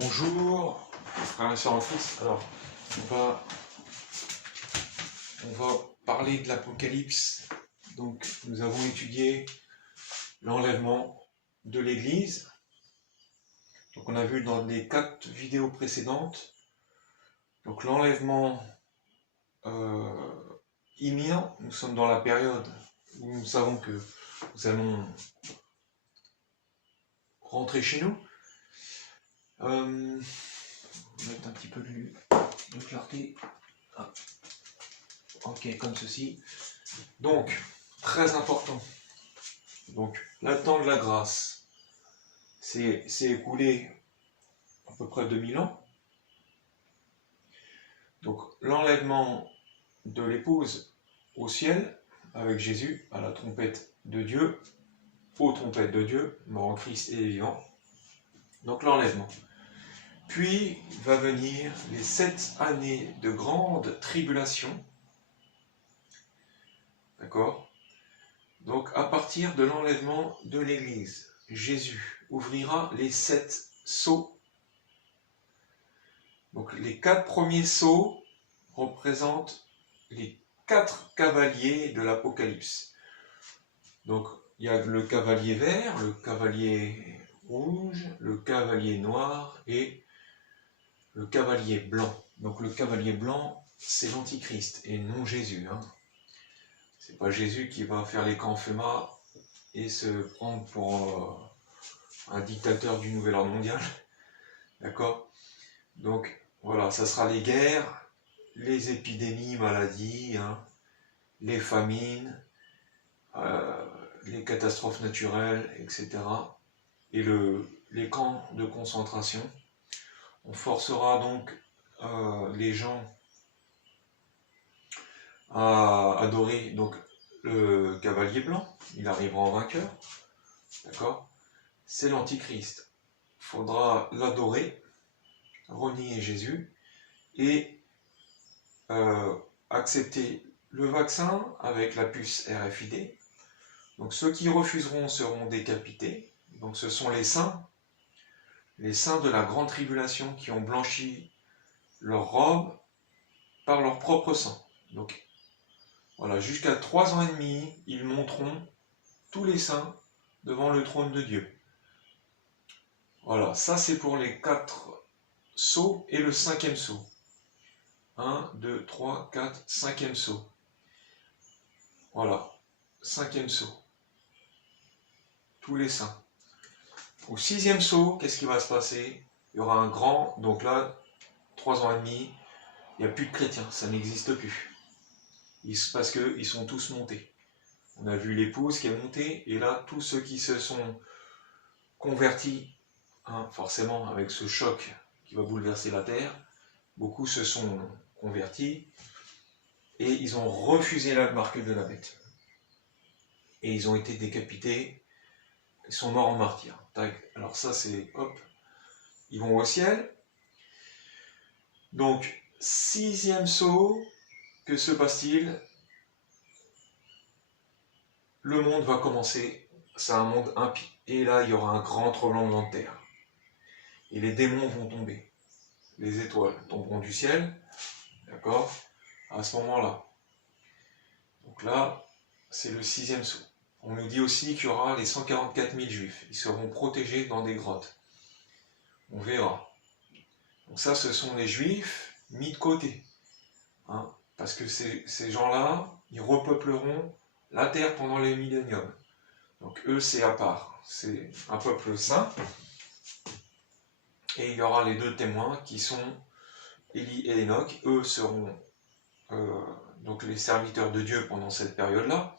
Bonjour, frères et sœurs en Christ. Alors, on va parler de l'Apocalypse. Donc, nous avons étudié l'enlèvement de l'Église. Donc, on a vu dans les 4 vidéos précédentes. Donc, l'enlèvement imminent. Nous sommes dans la période où nous savons que nous allons rentrer chez nous. On va mettre un petit peu de clarté. Ah. Ok, comme ceci. Donc, très important. Donc, le temps de la grâce, c'est écoulé à peu près 2000 ans. Donc, l'enlèvement de l'épouse au ciel, avec Jésus, à la trompette de Dieu, aux trompettes de Dieu, mort en Christ et vivant. Donc, l'enlèvement. Puis, va venir les 7 années de grande tribulation. D'accord ? Donc, à partir de l'enlèvement de l'Église, Jésus ouvrira les 7 sceaux. Donc, les 4 premiers sceaux représentent les 4 cavaliers de l'Apocalypse. Donc, il y a le cavalier vert, le cavalier rouge, le cavalier noir et le cavalier blanc. Donc, le cavalier blanc, c'est l'Antichrist et non Jésus. C'est pas Jésus qui va faire les canfémas et se prendre pour un dictateur du nouvel ordre mondial. D'accord ? Donc, voilà, ça sera les guerres, les épidémies, maladies, les famines, les catastrophes naturelles, etc. Et les camps de concentration. On forcera donc les gens à adorer donc, le cavalier blanc. Il arrivera en vainqueur. D'accord ? C'est l'Antichrist. Il faudra l'adorer, renier Jésus et accepter le vaccin avec la puce RFID. Donc ceux qui refuseront seront décapités. Donc ce sont les saints de la grande tribulation qui ont blanchi leur robe par leur propre sang. Donc voilà, jusqu'à 3 ans et demi, ils monteront tous les saints devant le trône de Dieu. Voilà, ça c'est pour les 4 sceaux et le 5e sceau. 1, 2, 3, 4, 5e sceau. Voilà, 5e sceau. Tous les saints. Au 6e sceau, qu'est-ce qui va se passer ? Il y aura un grand, donc là, 3 ans et demi, il n'y a plus de chrétiens, ça n'existe plus. Parce qu'ils sont tous montés. On a vu l'épouse qui est montée, et là, tous ceux qui se sont convertis, forcément avec ce choc qui va bouleverser la terre, beaucoup se sont convertis, et ils ont refusé la marque de la bête. Et ils ont été décapités, ils sont morts en martyrs. Alors ça c'est, hop, ils vont au ciel. Donc, 6e sceau, que se passe-t-il ? Le monde va commencer, c'est un monde impie. Et là, il y aura un grand tremblement de terre. Et les démons vont tomber. Les étoiles tomberont du ciel, d'accord ? À ce moment-là. Donc là, c'est le 6e sceau. On nous dit aussi qu'il y aura les 144 000 juifs. Ils seront protégés dans des grottes. On verra. Donc ça, ce sont les juifs mis de côté. Parce que ces gens-là, ils repeupleront la terre pendant les milléniums. Donc eux, c'est à part. C'est un peuple saint. Et il y aura les 2 témoins qui sont Élie et Enoch. Eux seront donc les serviteurs de Dieu pendant cette période-là.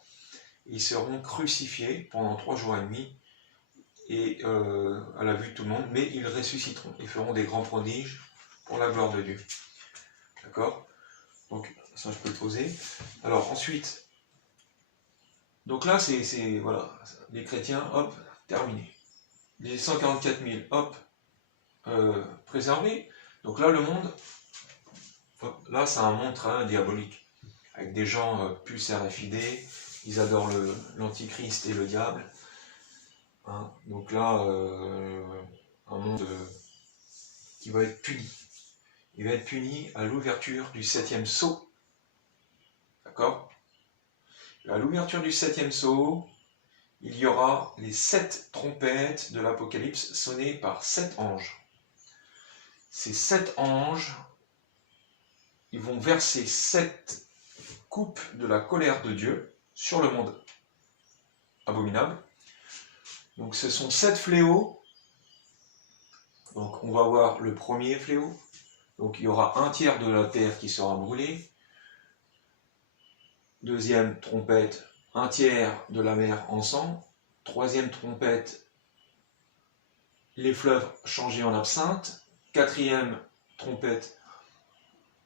Ils seront crucifiés pendant 3 jours et demi et à la vue de tout le monde, mais ils ressusciteront. Ils feront des grands prodiges pour la gloire de Dieu. D'accord ? Donc ça je peux le poser. Alors ensuite, donc là c'est voilà, les chrétiens, hop, terminé. Les 144 000, hop, préservés. Donc là le monde, hop, là c'est un monde très diabolique, avec des gens puce RFID, ils adorent l'antichrist et le diable. Donc là, un monde qui va être puni. Il va être puni à l'ouverture du 7e sceau. D'accord? À l'ouverture du 7e sceau, il y aura les 7 trompettes de l'Apocalypse sonnées par 7 anges. Ces 7 anges, ils vont verser 7 coupes de la colère de Dieu sur le monde abominable. Donc ce sont 7 fléaux. Donc on va voir le premier fléau. Donc il y aura un tiers de la terre qui sera brûlée. Deuxième trompette, un tiers de la mer en sang. Troisième trompette, les fleuves changés en absinthe. Quatrième trompette,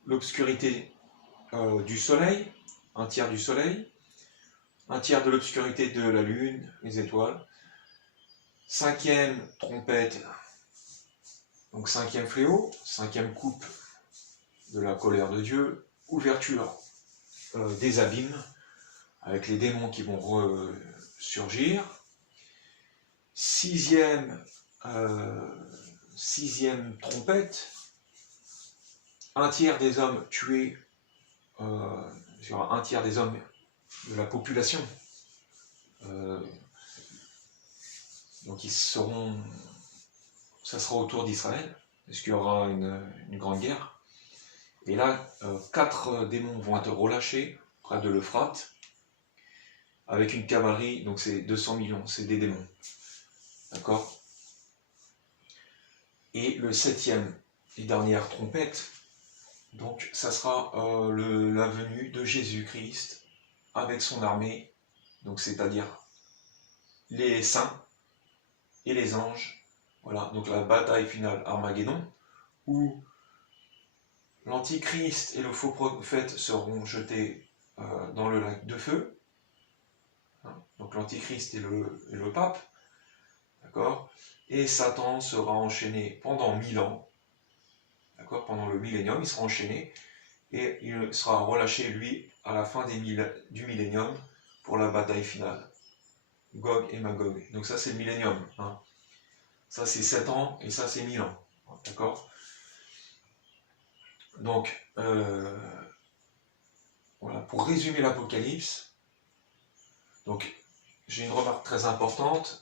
l'obscurité du soleil, un tiers du soleil. Un tiers de l'obscurité de la lune, les étoiles. Cinquième trompette, donc cinquième fléau, cinquième coupe de la colère de Dieu, ouverture des abîmes, avec les démons qui vont ressurgir. Sixième trompette, un tiers des hommes tués, sur un tiers des hommes de la population. Donc ils seront, ça sera autour d'Israël, parce qu'il y aura une grande guerre. Et là, 4 démons vont être relâchés près de l'Euphrate, avec une cavalerie, donc c'est 200 millions, c'est des démons. D'accord? Et le 7e et dernière trompette, donc ça sera la venue de Jésus-Christ avec son armée, donc c'est-à-dire les saints et les anges. Voilà, donc la bataille finale Armageddon, où l'Antichrist et le faux prophète seront jetés dans le lac de feu. Donc l'Antichrist et le pape. D'accord? Et Satan sera enchaîné pendant 1000 ans. D'accord? Pendant le millénium, il sera enchaîné. Et il sera relâché, lui, à la fin du millénium pour la bataille finale. Gog et Magog. Donc ça, c'est le millénium. Hein. Ça, c'est 7 ans et ça, c'est 1000 ans. D'accord? Donc, voilà, pour résumer l'Apocalypse, donc j'ai une remarque très importante.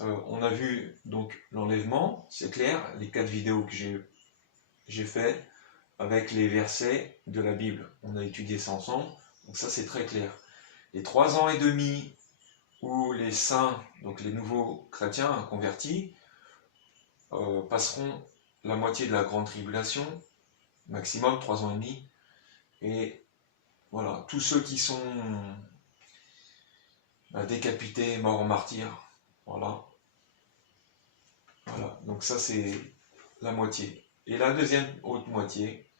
On a vu donc l'enlèvement, c'est clair, les 4 vidéos que j'ai fait avec les versets de la Bible. On a étudié ça ensemble, donc ça c'est très clair. Les 3 ans et demi où les saints, donc les nouveaux chrétiens convertis, passeront la moitié de la grande tribulation, maximum 3 ans et demi, et voilà, tous ceux qui sont décapités, morts en martyr, voilà, donc ça c'est la moitié. Et la deuxième autre moitié,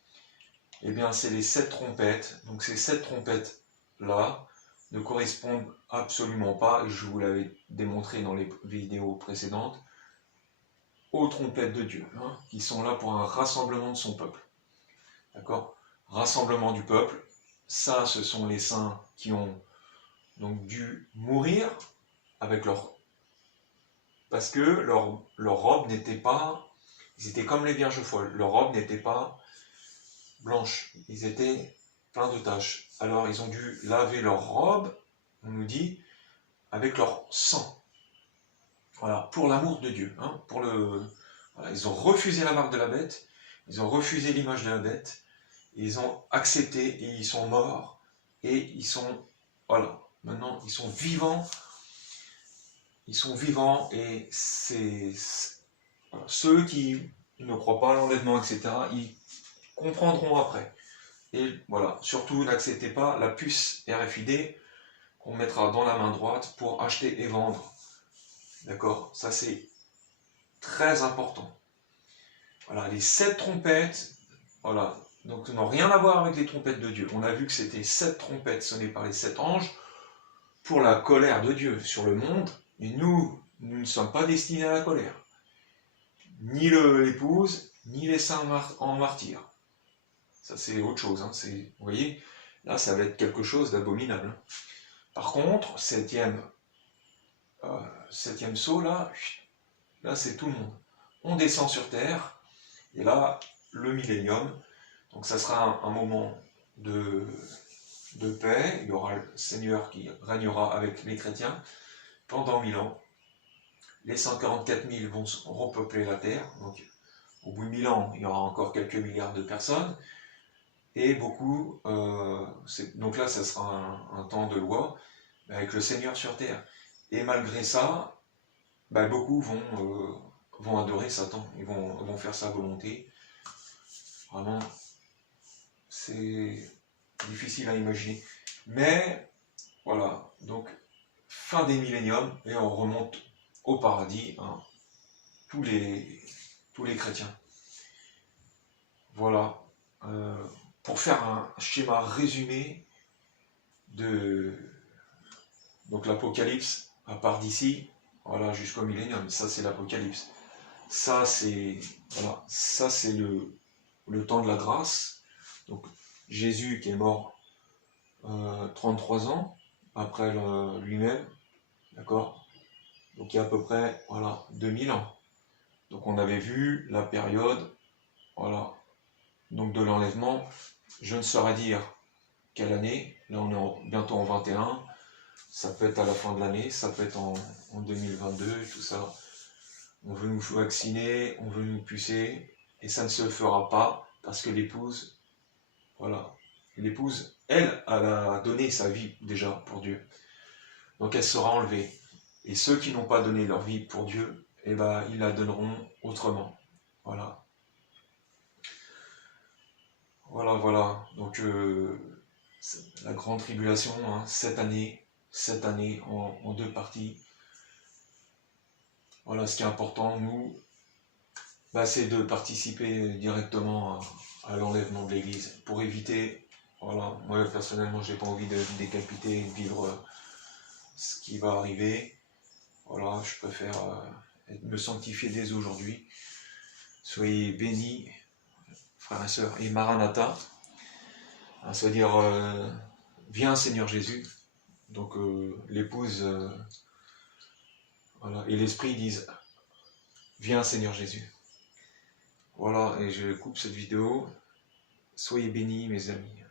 eh bien c'est les 7 trompettes, donc ces 7 trompettes-là ne correspondent absolument pas, et je vous l'avais démontré dans les vidéos précédentes, aux trompettes de Dieu, hein, qui sont là pour un rassemblement de son peuple. D'accord? Rassemblement du peuple, ça ce sont les saints qui ont donc dû mourir avec parce que leur robe n'était pas, ils étaient comme les vierges folles, leur robe n'était pas blanche, ils étaient pleins de taches. Alors ils ont dû laver leur robe, on nous dit, avec leur sang. Voilà, pour l'amour de Dieu. Hein, voilà, ils ont refusé la marque de la bête, ils ont refusé l'image de la bête, ils ont accepté et ils sont morts, et ils sont, voilà, maintenant ils sont vivants, et c'est voilà, ceux qui ne croient pas à l'enlèvement, etc., ils comprendront après. Et voilà, surtout n'acceptez pas la puce RFID qu'on mettra dans la main droite pour acheter et vendre. D'accord? Ça c'est très important. Voilà, les 7 trompettes, voilà, donc n'ont rien à voir avec les trompettes de Dieu. On a vu que c'était 7 trompettes sonnées par les 7 anges pour la colère de Dieu sur le monde, et nous ne sommes pas destinés à la colère. Ni l'épouse, ni les saints en martyr. Ça c'est autre chose, hein. Vous voyez, là ça va être quelque chose d'abominable. Hein. Par contre, septième sceau, là c'est tout le monde. on descend sur terre, et là, le millénium, donc ça sera un moment de paix, il y aura le Seigneur qui régnera avec les chrétiens pendant 1000 ans. Les 144 000 vont repeupler la terre, donc au bout de 1000 ans, il y aura encore quelques milliards de personnes, et beaucoup, donc là, ça sera un temps de loi, avec le Seigneur sur terre. Et malgré ça, beaucoup vont adorer Satan, ils vont faire sa volonté. Vraiment, c'est difficile à imaginer. Mais, voilà, donc, fin des milléniums, et on remonte au paradis, hein, tous les chrétiens. Voilà. Pour faire un schéma résumé de donc l'Apocalypse, à part d'ici, voilà, jusqu'au millénium, ça c'est l'Apocalypse. Ça c'est voilà, ça c'est le temps de la grâce. Donc Jésus qui est mort 33 ans après lui-même, d'accord. Donc il y a à peu près voilà 2000 ans. Donc on avait vu la période voilà donc de l'enlèvement. Je ne saurais dire quelle année. Là on est bientôt en 21. Ça peut être à la fin de l'année, ça peut être en 2022, tout ça. On veut nous vacciner, on veut nous pucer, et ça ne se fera pas parce que l'épouse, voilà, l'épouse, elle, a donné sa vie déjà pour Dieu. Donc elle sera enlevée. Et ceux qui n'ont pas donné leur vie pour Dieu, eh ben, ils la donneront autrement. Voilà. Voilà, voilà. Donc la grande tribulation, hein, cette année en deux parties. Voilà, ce qui est important, nous, c'est de participer directement à l'enlèvement de l'Église pour éviter, voilà, moi personnellement, j'ai pas envie de décapiter, de vivre ce qui va arriver. Voilà, je préfère me sanctifier dès aujourd'hui. Soyez bénis, frères et sœurs, et Maranatha, c'est-à-dire viens Seigneur Jésus. Donc l'épouse voilà, et l'esprit disent viens Seigneur Jésus. Voilà, et je coupe cette vidéo. Soyez bénis mes amis.